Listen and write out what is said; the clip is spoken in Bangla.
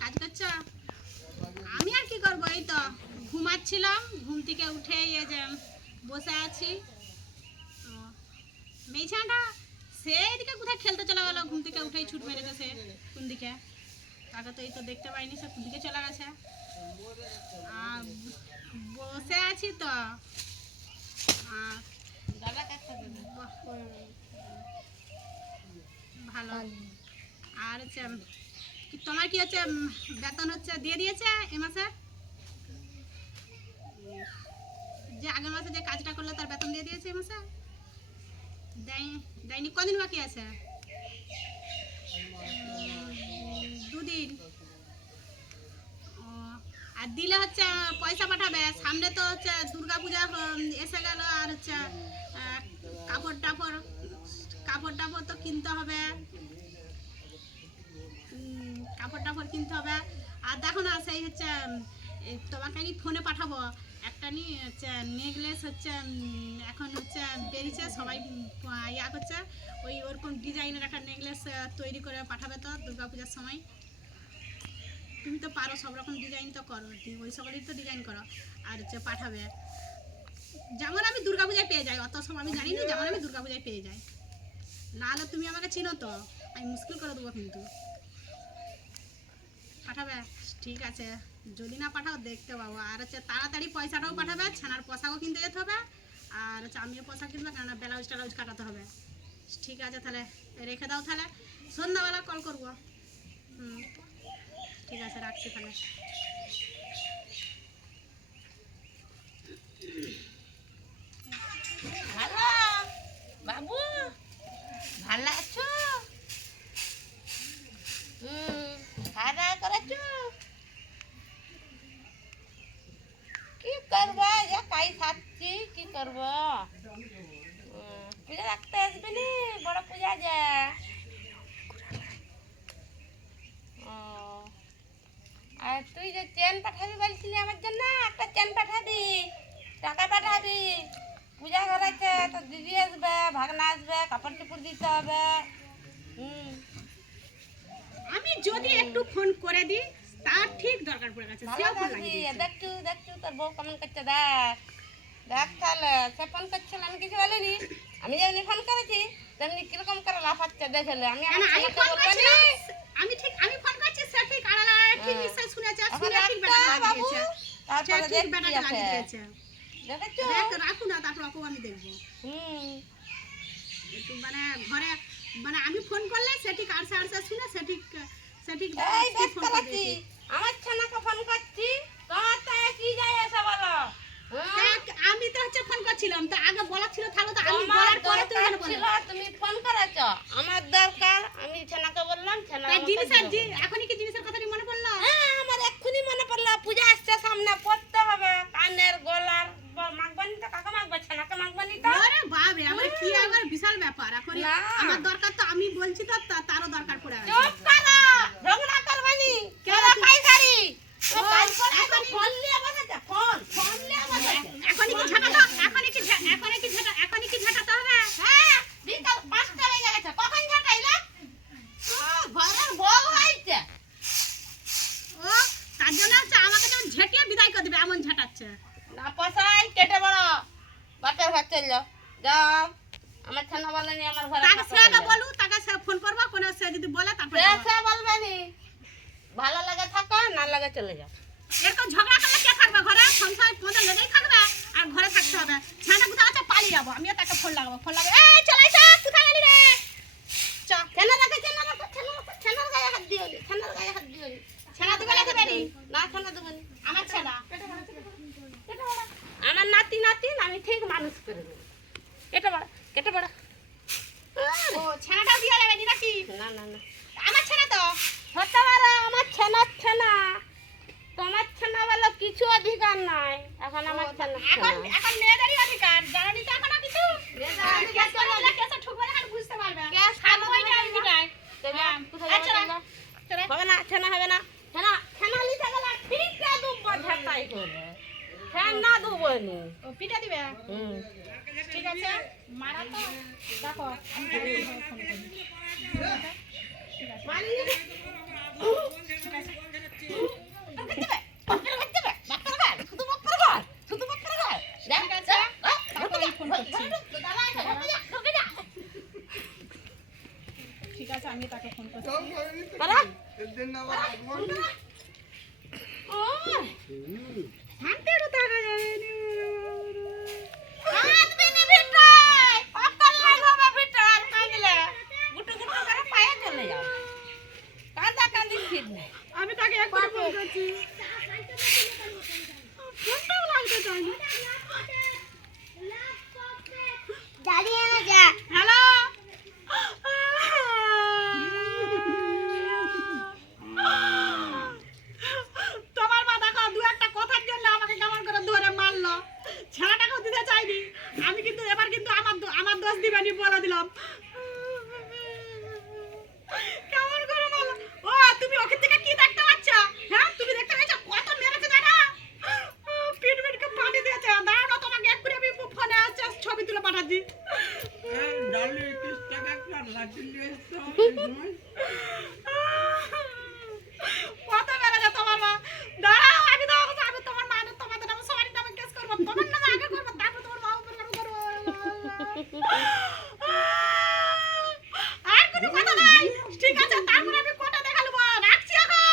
কাজ করছো? আমি আর কি করবো, এই তো ঘুমাচ্ছিলাম, ঘুম থেকে উঠে এই যে বসে আছি। মেয়েছানাটা সেই দিকে কোথায় খেলতে চলে গেল, ঘুম থেকে উঠেই ছুট মেরে গেছে কোন দিকে, তাকে তো এই তো দেখতে পাইনি, সে কোন দিকে চলে গেছে। আর বসে আছি তো। ভালো। আর হচ্ছে তোমার কি হচ্ছে বেতন হচ্ছে দিয়ে দিয়েছে এ মাসে? যে আগের মাসে যে কাজটা করলে তার বেতন দিয়ে দিয়েছে এ মাসে? দেয়নি? কদিন বাকি আছে? 2 দিন। আর দিলে হচ্ছে পয়সা পাঠাবে। সামনে তো হচ্ছে দুর্গা পূজা এসে গেল, আর হচ্ছে কাপড় টাপড় তো কিনতে হবে, কিনতে হবে। আর দেখো না, সেই হচ্ছে তোমাকে আমি ফোনে পাঠাবো একটা হচ্ছে নেকলেস হচ্ছে এখন হচ্ছে বেরিয়েছে, সবাই ইয়া করছে, ওই ওরকম ডিজাইনের একটা নেকলেস তৈরি করে পাঠাবে তো দুর্গাপূজার সময়। তুমি তো পারো, সব রকম ডিজাইন তো করো, ওই সকলেই তো ডিজাইন করো, আর হচ্ছে পাঠাবে। যেমন আমি দুর্গাপূজায় পেয়ে যাই, অত সব আমি জানি না, যেমন আমি দুর্গাপূজায় পেয়ে যাই। নাহলে তুমি আমাকে চিনো তো, আমি মুশকিল করে দেবো কিন্তু। পাঠাবে? ঠিক আছে, যদি না পাঠাও দেখতে পাবো। আর হচ্ছে তাড়াতাড়ি পয়সাটাও পাঠাবে, ছানার পোশাকও কিনতে যেতে হবে, আর হচ্ছে আমিও পোশাক কিনবো, কেননা ব্লাউজ কাটাতে হবে। ঠিক আছে, তাহলে রেখে দাও, তাহলে সন্ধ্যাবেলা কল করবো। ঠিক আছে, রাখছি তাহলে। হ্যালো বাবু, ভালো আছো? খাওয়া দাওয়া করেছো? কি করবো, খাই খাচ্ছি, কি করবো। পূজা রাখতে আসবে নি? বড় পূজা যে। আর তুই যে চেন পাঠাবি বলছিলি আমার জন্য, একটা চেন পাঠাবি, টাকা পাঠাবি। পূজা করাচ্ছে তো দিদি আসবে, ভাগনা আসবে, কাপড় চোপড় দিতে হবে। আমি যদি একটু ফোন করে দিই, তার ঠিক দরকার পড়ে গেছে। দেখছু তোর বউ কেমন করছে, দেখ দেখ তাহলে। সে ফোন করছিল, আমি কিছু বলিনি। আমি যেমনি ফোন করেছি তেমনি কিরকম করে লাফাচ্ছে দেখলে। আমি আমি ফোন করছি, সে ঠিক আড়ালা ঠিক নিশ্চয় শুনেছে, শুনে ঠিক বেটাটা লাগিয়েছে। তারপরে ঠিক বেটাটা লাগিয়ে দিয়েছে। দেখেছো? রাখো না, তারপর ওকে আমি দেখবো। একটু মানে ঘরে মানে আমি ফোন করলে সে ঠিক আড়সা শুনে সে ঠিক ফোন করে দিয়েছে। আমার ছানাকে ফোন করছি, তোমার তাই কি যায় এসে বলো। আমি তো হচ্ছে ফোন করছিলাম, তো আগে বলা ছিল, তাহলে তো আমি বলার পরে তুমি কেন বললে? তুমি ফোন করেছো, আমার দরকার, আমি ছানাকে বললাম। এখনই কি জিনিসের কথা মনে পড়লো? হ্যাঁ, আমার এক্ষুনি মনে পড়লো। পূজা আসছে সামনে, পড়তে হবে কানের গলার। মাগবানি তো কাকে মাগবে, ছানাকে মাগবানি তো। আরে বাবা, আমার কি আবার বিশাল ব্যাপার। এখন আমার দরকার তো, আমি বলছি তো তারও দরকার পড়ে আছে। চুপ করো, ঝগড়া করবানি। কেলা পাইকারি ফোন নিয়ে বসেছে, ফোন নিয়ে বসেছে। এখনই কি ঝাঁটাতে হবে? হ্যাঁ, বিকাল 5টা বেজে গেছে, কখন ঝাঁটাইলে? ঘরের বউ হয়েছে। ও তার জন্য হচ্ছে আমাকে যেমন ঝেঁটিয়ে বিদায় করে দেবে, এমন ঝাঁটাচ্ছে। না পয়সাই কেটে বড় বাপের ঘর চল যাও। আমার ছানা বলেনি আমার ঘরে তাকে সেটা বলু, তাকে সে ফোন করবো, কোন সে যদি বলে তারপরে সে বলবে নি। ভালো লাগে থাকো, না লাগে চলে যাও। এরকম ঝগড়া করলে কে থাকবে ঘরে? সংসার মধ্যে লেগেই থাকবে, আর ঘরে থাকতে হবে। ছানা কোথাও আছে, পালিয়ে যাবো, আমিও তাকে ফোন লাগাবো। এই চলে আইসা, কোথায় গেলি রে? ছানার গায়ে হাত দিও নি, ছানার গায়ে হাত দিও নি। ছানা দিবে লেগে বেরি না, ছানা দেবো নি। আমার ছানা। আমার নাতিন আমি ঠিক মানুষ করে দেবো। কেটে বড়। ও ছানাটাও দিয়ে যাবে নাকি? না আমার ছানা তো হতে পারে, আমার ছানা। তোমার ছানা বলো কিছু অধিকার নাই। এখন আমার ছানা এখন মেয়েদেরই অধিকার, জানি তো এখনো কিছু। কেসে ঠুকবে না, বুঝতে পারবে। হবে না, ছানা হবে না। ছানা লিখে গেলে পিঠে দুব্বো ঝাঁটাই করে। ছানা দুব্বো নি। ও পিঠা দিবে? ঠিক আছে, মারা তো দেখো আমি ফোন করি। ঠিক আছে আমি তাকে ফোন করছি আমি তাকে একবার ফোন করছি ফোনটাও লাগতে চাইনি হ্যালো তোমার মা দেখো দু একটা কথার জন্য আমাকে কেমন করে ধরে মারলো ছেলেটাকেও দিতে চাইনি আমি কিন্তু এবার কিন্তু আমার দোষ দিবেনি বলে দিলাম কেমন করে মারলো ও তুমি ওখান থেকে কি দেখতে পাচ্ছ হ্যাঁ তুমি দেখতে পাচ্ছ কত মেরেছে জানা পিটপিটকে পানি দিয়েছে দাঁড়াও না তোমাকে এক্ষুনি আমি ফোনে আছে ছবি তুলে পাঠাচ্ছি কত মেরেছে তোমার মা দাঁড়াও আমি তোমার মা তোমাদের নামে সবার নামে কেস করবো তোমার নামে আগে করবো তারপর তোমার মা উপর নামে করবো আর কোনো কথা নাই ঠিক আছে তারপর আমি কোটা দেখা নেবো রাখছি এখন